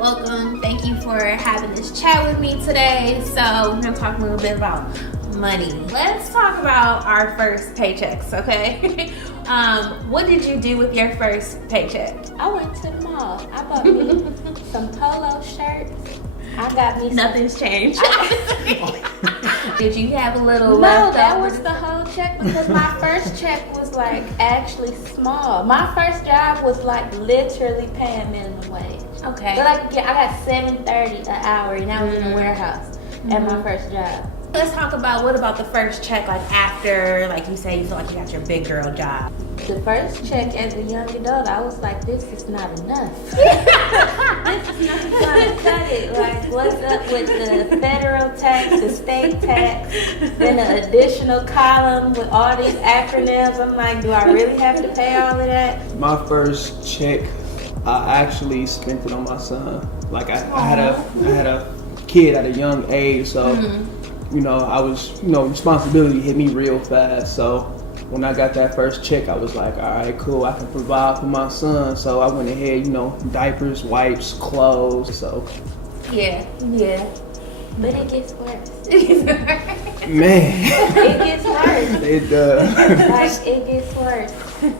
Welcome. Thank you for having this chat with me today. So we're gonna talk a little bit about money. Let's talk about our first paychecks, okay? What did you do with your first paycheck? I went to the mall. I bought me some polo shirts. I got me Nothing's changed. Did you have a little No, that was the whole check because my first check was like actually small. My first job was like literally paying minimum wage. Okay. But like, yeah, I got $7.30 an hour and I was in the warehouse at my first job. Let's talk about what about the first check, like after, like you say, you feel like you got your big girl job. The first check as a young adult, I was like, this is not enough. This is not gonna cut it. Like, what's up with the federal tax, the state tax, then an additional column with all these acronyms? I'm like, do I really have to pay all of that? My first check, I actually spent it on my son. Like I had a kid at a young age, so you know, I was, responsibility hit me real fast. So when I got that first check, I was like, all right, cool, I can provide for my son. So I went ahead, diapers, wipes, clothes. So Yeah. But it gets worse. man, It gets worse. it does. Like, it gets worse.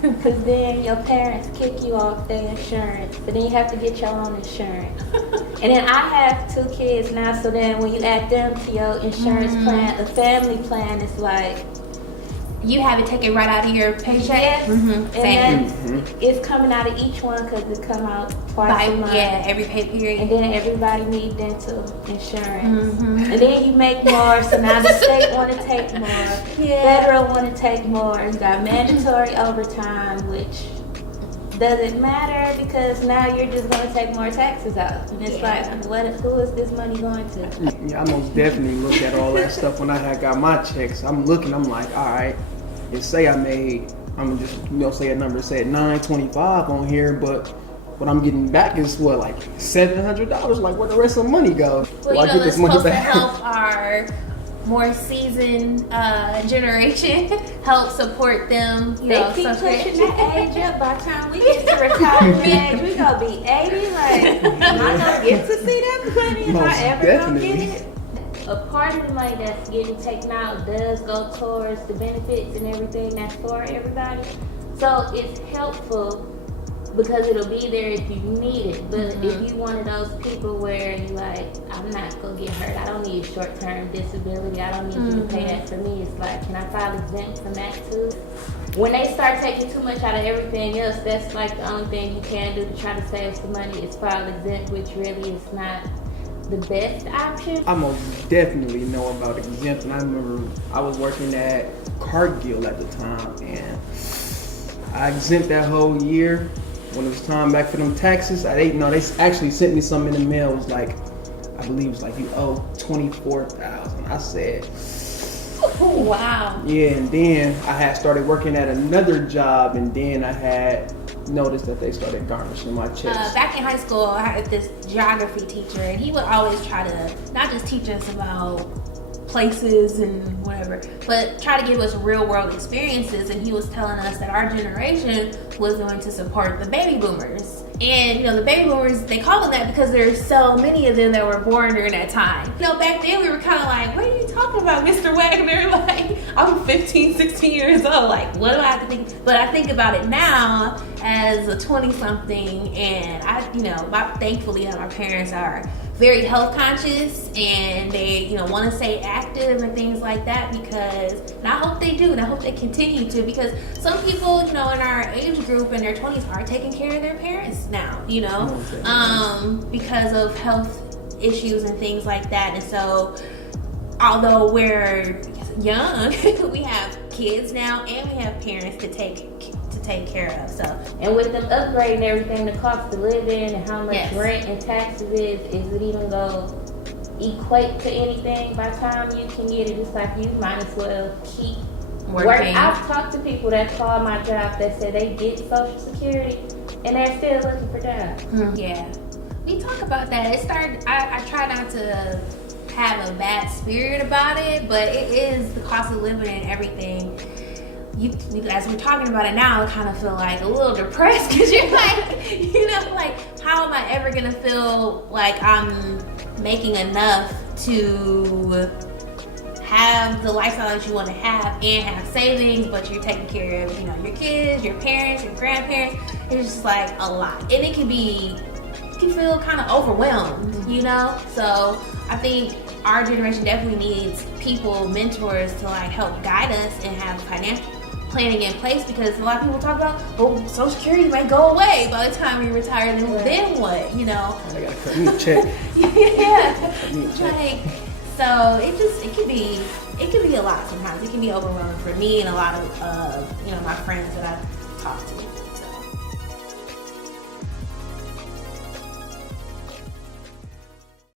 Because then your parents kick you off their insurance. But then you have to get your own insurance. And then I have 2 kids now, so then when you add them to your insurance plan, the family plan is like... You have it taken right out of your paycheck? Yes. And then it's coming out of each one because it come out twice a month. Yeah, every pay period. And then everybody needs dental insurance. And then you make more, so now the state want to take more. Federal want to take more. You got mandatory overtime, which doesn't matter because now you're just going to take more taxes out. And it's like, who is this money going to? Yeah, I most definitely looked at all that stuff when I had got my checks. I'm like, all right, and say I made, I'm just, say a number, say $925 on here, but what I'm getting back is what, like $700? Like, where the rest of the money go? Well, I get that's supposed to help our more seasoned generation, help support them. They keep pushing the age up. By the time we get to retirement age, we gonna be 80. Like, am I gonna get to see that money? Am I ever gonna get it? A part of the money that's getting taken out does go towards the benefits and everything that's for everybody. So it's helpful because it'll be there if you need it. But if you one of those people where you like, I'm not gonna get hurt, I don't need short-term disability, I don't need you to pay that for me, it's like, can I file exempt from that too? When they start taking too much out of everything else, that's like the only thing you can do to try to save some money is file exempt, which really is not the best option. I most definitely know about exempt, and I remember I was working at Cargill at the time, and I exempt that whole year. When it was time back for them taxes, they actually sent me something in the mail. It was like, I believe it was like, you owe $24,000. I said, Oh, wow. yeah. And then I had started working at another job, and then I had noticed that they started garnishing my checks. Back in high school, I had this geography teacher, and he would always try to not just teach us about places and whatever, but try to give us real world experiences. And he was telling us that our generation was going to support the baby boomers. And the baby boomers, they call them that because there's so many of them that were born during that time. Back then we were kind of like, what are you talking about, Mr. Wagner? Like, I'm 15, 16 years old. Like, what do I have to think? But I think about it now as a 20-something, and thankfully my parents are very health conscious, and they want to stay active and things like that, and I hope they do, and I hope they continue to, because some people in our age group in their 20s are taking care of their parents now, because of health issues and things like that. And so although we're young, we have kids now and we have parents to take care of. So, and with them upgrading everything, the cost of living and how much rent and taxes is it even going to equate to anything by the time you can get it? It's like you might as well keep working. I've talked to people that call my job that said they get Social Security and they're still looking for jobs. Yeah, we talk about that. I try not to have a bad spirit about it, but it is the cost of living and everything. As we're talking about it now, I kind of feel like a little depressed because you're like, how am I ever gonna feel like I'm making enough to have the lifestyle that you want to have and have savings, but you're taking care of, your kids, your parents, your grandparents? It's just like a lot, and it can feel kind of overwhelmed, So I think our generation definitely needs people, mentors, to like help guide us and have financial planning in place, because a lot of people talk about, Social Security may go away by the time we retire, then what, I gotta cut me a check. So it can be a lot sometimes. It can be overwhelming for me and a lot of my friends that I've talked to.